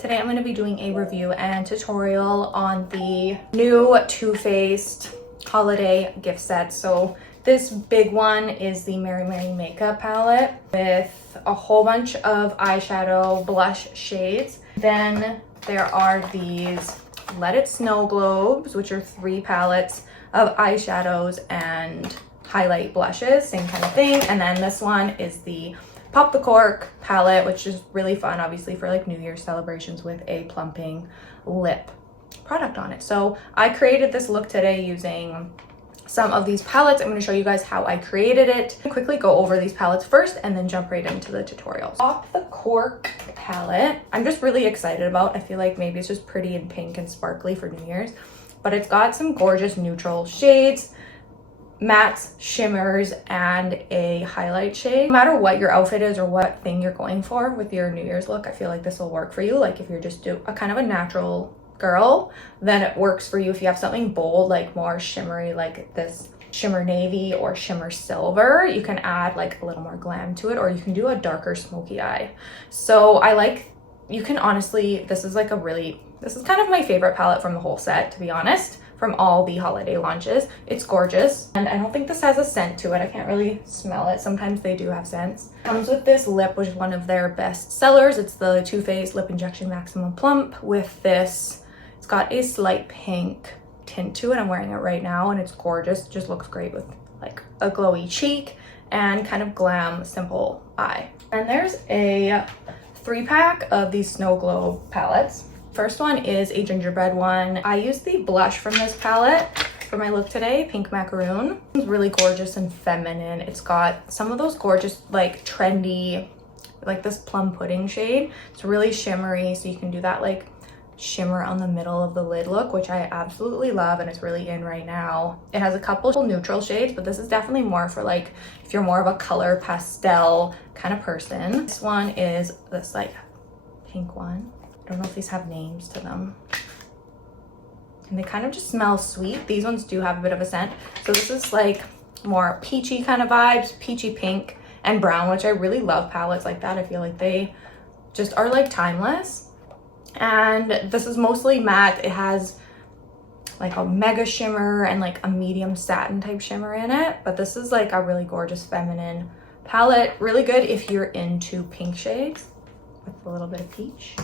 Today I'm going to be doing a review and tutorial on the new Too Faced holiday gift set. So this big one is the Merry Merry Makeup palette with a whole bunch of eyeshadow blush shades. Then there are these Let It Snow globes, which are 3 palettes of eyeshadows and highlight blushes, same kind of thing. And then this one is the Pop the Cork palette, which is really fun, obviously, for like New Year's celebrations with a plumping lip product on it. So I created this look today using some of these palettes. I'm going to show you guys how I created it. I'll quickly go over these palettes first and then jump right into the tutorial. Pop the Cork palette, I'm just really excited about. I feel like maybe it's just pretty and pink and sparkly for New Year's, but it's got some gorgeous neutral shades, mattes, shimmers, and a highlight shade. No matter what your outfit is or what thing you're going for with your New Year's look, I feel like this will work for you. Like if you're just a kind of a natural girl, then it works for you. If you have something bold, like more shimmery, like this shimmer navy or shimmer silver, you can add like a little more glam to it, or you can do a darker smoky eye. So you can honestly, this is kind of my favorite palette from the whole set, to be honest. From all the holiday launches. It's gorgeous, and I don't think this has a scent to it. I can't really smell it. Sometimes they do have scents. Comes with this lip, which is one of their best sellers. It's the Too Faced Lip Injection Maximum Plump with this. It's got a slight pink tint to it. I'm wearing it right now and it's gorgeous. It just looks great with like a glowy cheek and kind of glam simple eye. And there's a 3-pack of these Snow Globe palettes. First one is a gingerbread one. I used the blush from this palette for my look today, Pink Macaroon. It's really gorgeous and feminine. It's got some of those gorgeous, like trendy, like this plum pudding shade. It's really shimmery, so you can do that like shimmer on the middle of the lid look, which I absolutely love, and it's really in right now. It has a couple neutral shades, but this is definitely more for like if you're more of a color pastel kind of person. This one is this like pink one. I don't know if these have names to them. And they kind of just smell sweet. These ones do have a bit of a scent. So this is like more peachy kind of vibes, peachy pink and brown, which I really love palettes like that. I feel like they just are like timeless. And this is mostly matte. It has like a mega shimmer and like a medium satin type shimmer in it. But this is like a really gorgeous feminine palette. Really good if you're into pink shades with a little bit of peach.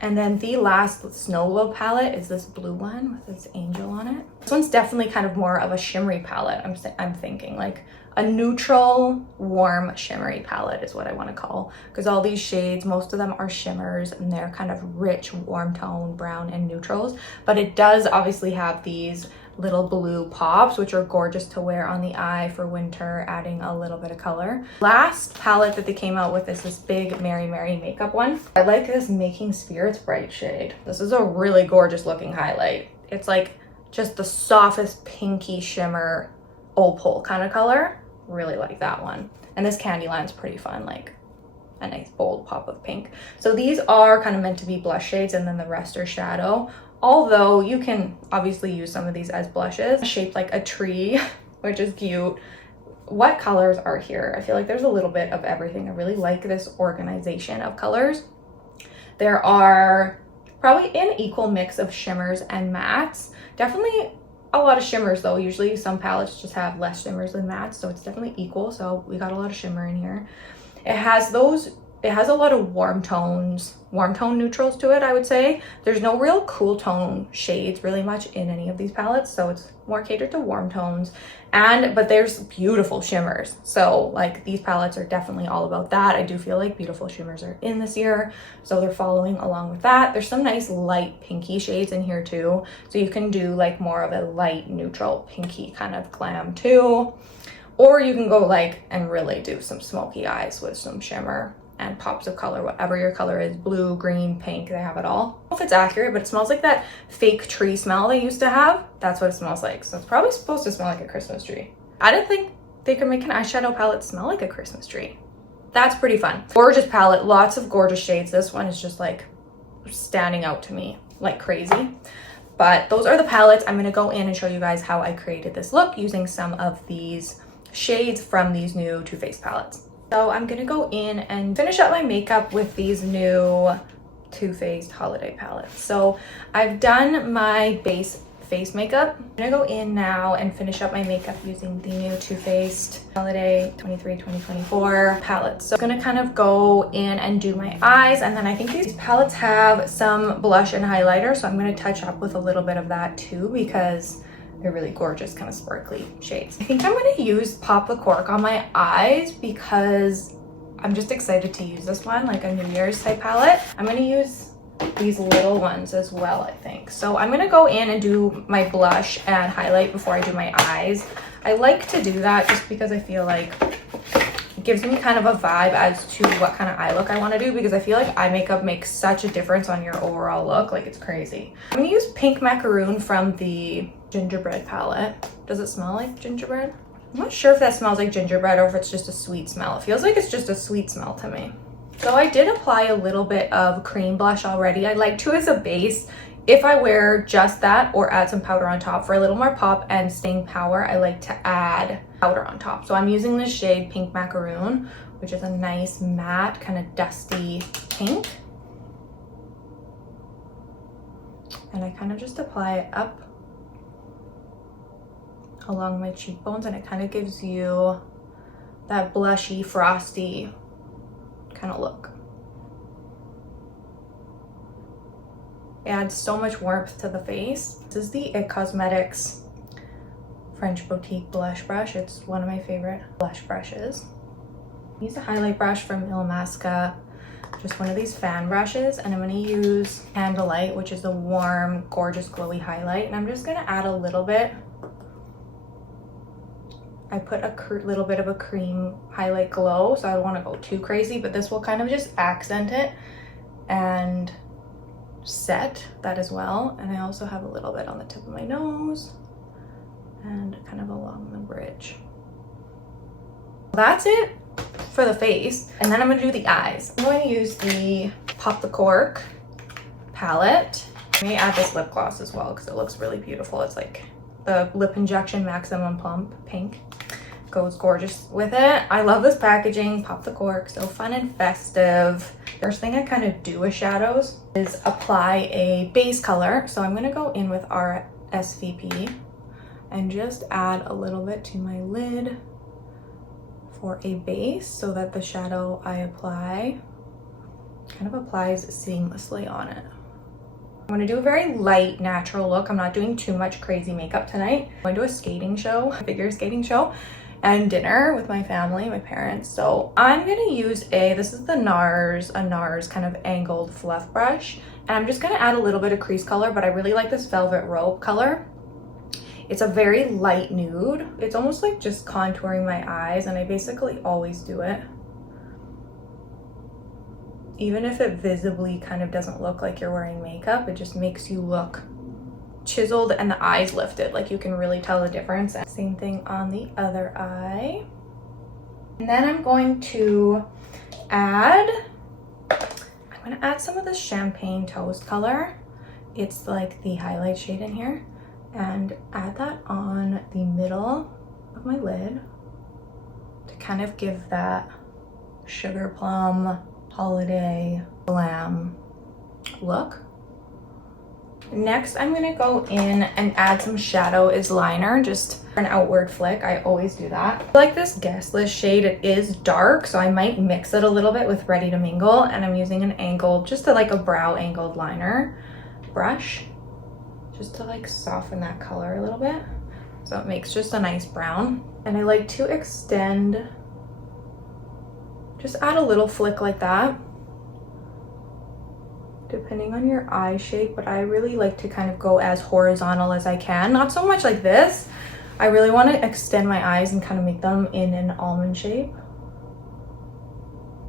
And then the last Snow Globe palette is this blue one with this angel on it. This one's definitely kind of more of a shimmery palette. I'm thinking like a neutral, warm, shimmery palette is what I want to call, because all these shades, most of them are shimmers and they're kind of rich, warm tone, brown and neutrals. But it does obviously have these little blue pops, which are gorgeous to wear on the eye for winter, adding a little bit of color. Last palette that they came out with is this big Merry Merry Makeup one. I like this Making Spirits Bright shade. This is a really gorgeous looking highlight. It's like just the softest pinky shimmer opal kind of color. Really like that one. And this Candyland's pretty fun, like a nice bold pop of pink. So these are kind of meant to be blush shades, and then the rest are shadow. Although you can obviously use some of these as blushes, shaped like a tree, which is cute. What colors are here? I feel like there's a little bit of everything. I really like this organization of colors. There are probably an equal mix of shimmers and mattes. Definitely a lot of shimmers though. Usually some palettes just have less shimmers than mattes, so it's definitely equal. So we got a lot of shimmer in here. It has a lot of warm tone neutrals to it, I would say. There's no real cool tone shades really much in any of these palettes, so it's more catered to warm tones. But there's beautiful shimmers. So like these palettes are definitely all about that. I do feel like beautiful shimmers are in this year, so they're following along with that. There's some nice light pinky shades in here too. So you can do like more of a light neutral pinky kind of glam too. Or you can go like and really do some smoky eyes with some shimmer and pops of color, whatever your color is, blue, green, pink, they have it all. I don't know if it's accurate, but it smells like that fake tree smell they used to have. That's what it smells like. So it's probably supposed to smell like a Christmas tree. I didn't think they could make an eyeshadow palette smell like a Christmas tree. That's pretty fun. Gorgeous palette, lots of gorgeous shades. This one is just like standing out to me like crazy. But those are the palettes. I'm gonna go in and show you guys how I created this look using some of these shades from these new Too Faced palettes. So I'm gonna go in and finish up my makeup with these new Too Faced holiday palette. So I've done my base face makeup. I'm gonna go in now and finish up my makeup using the new Too Faced holiday 2024 palette. So I'm gonna kind of go in and do my eyes, and then I think these palettes have some blush and highlighter, so I'm gonna touch up with a little bit of that too, because they're really gorgeous, kind of sparkly shades. I think I'm gonna use Pop the Cork on my eyes because I'm just excited to use this one, like a New Year's type palette. I'm gonna use these little ones as well, I think. So I'm gonna go in and do my blush and highlight before I do my eyes. I like to do that just because I feel like it gives me kind of a vibe as to what kind of eye look I want to do, because I feel like eye makeup makes such a difference on your overall look. Like, it's crazy. I'm gonna use Pink Macaroon from the Gingerbread palette. Does it smell like gingerbread? I'm not sure if that smells like gingerbread or if it's just a sweet smell. It feels like it's just a sweet smell to me. So I did apply a little bit of cream blush already. I like to as a base, if I wear just that or add some powder on top for a little more pop and staying power, I like to add powder on top. So I'm using the shade Pink Macaroon, which is a nice matte, kind of dusty pink. And I kind of just apply it up along my cheekbones, and it kind of gives you that blushy, frosty kind of look. It adds so much warmth to the face. This is the IT Cosmetics French Boutique blush brush. It's one of my favorite blush brushes. Use a highlight brush from Illamasqua, just one of these fan brushes, and I'm going to use Candlelight, which is a warm, gorgeous, glowy highlight, and I'm just going to add a little bit. I put a little bit of a cream highlight glow, so I don't want to go too crazy, but this will kind of just accent it and set that as well. And I also have a little bit on the tip of my nose and kind of along the bridge. That's it for the face. And then I'm going to do the eyes. I'm going to use the Pop the Cork palette. I may add this lip gloss as well because it looks really beautiful. It's like the Lip Injection Maximum Plump Pink. Goes gorgeous with it. I love this packaging. Pop the Cork, so fun and festive. First thing I kind of do with shadows is apply a base color. So I'm going to go in with our SVP and just add a little bit to my lid for a base so that the shadow I apply kind of applies seamlessly on it. I'm going to do a very light, natural look. I'm not doing too much crazy makeup tonight. I'm going to a skating show, a figure skating show, and dinner with my family, my parents. So I'm going to use this is the NARS kind of angled fluff brush. And I'm just going to add a little bit of crease color, but I really like this Velvet Rope color. It's a very light nude. It's almost like just contouring my eyes, and I basically always do it. Even if it visibly kind of doesn't look like you're wearing makeup, it just makes you look chiseled and the eyes lifted. Like, you can really tell the difference. Same thing on the other eye. And then I'm going to add some of the Champagne Toast color. It's like the highlight shade in here. And add that on the middle of my lid to kind of give that sugar plum holiday glam look. Next, I'm gonna go in and add some shadow as liner, just for an outward flick. I always do that. I like this Guest List shade. It is dark, so I might mix it a little bit with Ready to Mingle, and I'm using an angled, just like a brow angled liner brush, just to like soften that color a little bit. So it makes just a nice brown. And I like to extend, just add a little flick like that, depending on your eye shape, but I really like to kind of go as horizontal as I can. Not so much like this. I really want to extend my eyes and kind of make them in an almond shape.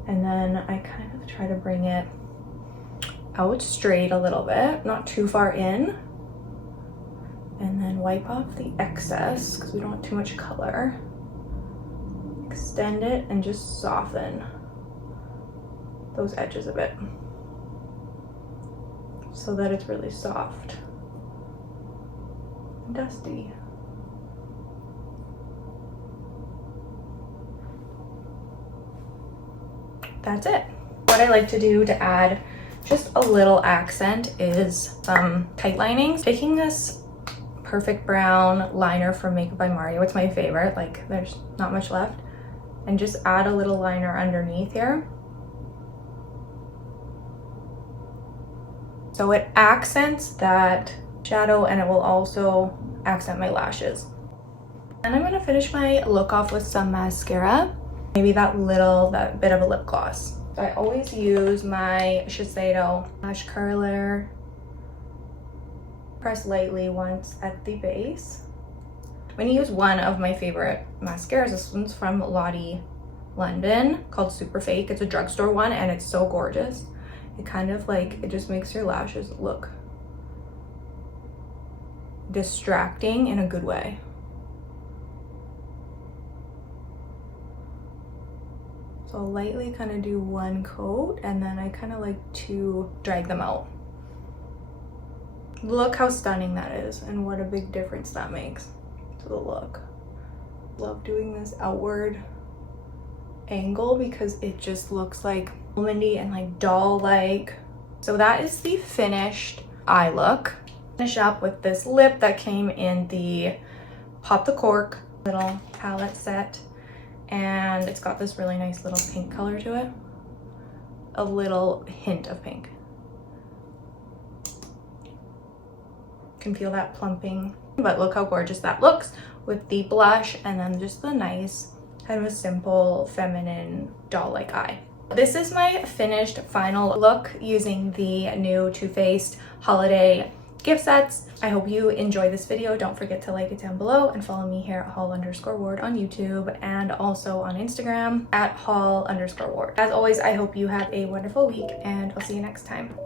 And then I kind of try to bring it out straight a little bit, not too far in. And then wipe off the excess because we don't want too much color. Extend it and just soften those edges a bit so that it's really soft and dusty. That's it. What I like to do to add Just a little accent is some tight linings. Taking this Perfect Brown liner from Makeup by Mario, it's my favorite, like there's not much left, and just add a little liner underneath here. So it accents that shadow and it will also accent my lashes. And I'm gonna finish my look off with some mascara. Maybe that bit of a lip gloss. So I always use my Shisedo lash curler. Press lightly once at the base. I'm gonna use one of my favorite mascaras. This one's from Lottie, London, called Superfake. It's a drugstore one and it's so gorgeous. It kind of like, it just makes your lashes look distracting in a good way. So I'll lightly kind of do one coat and then I kind of like to drag them out. Look how stunning that is and what a big difference that makes to the look. Love doing this outward angle because it just looks like almondy and like doll-like. So that is the finished eye look. Finish up with this lip that came in the Pop the Cork little palette set, and it's got this really nice little pink color to it, a little hint of pink. Can feel that plumping, but look how gorgeous that looks with the blush and then just the nice kind of a simple feminine doll-like eye. This is my finished final look using the new Too Faced holiday gift sets. I hope you enjoyed this video. Don't forget to like it down below and follow me here at hall_ward on YouTube and also on Instagram at hall_ward. As always, I hope you have a wonderful week and I'll see you next time.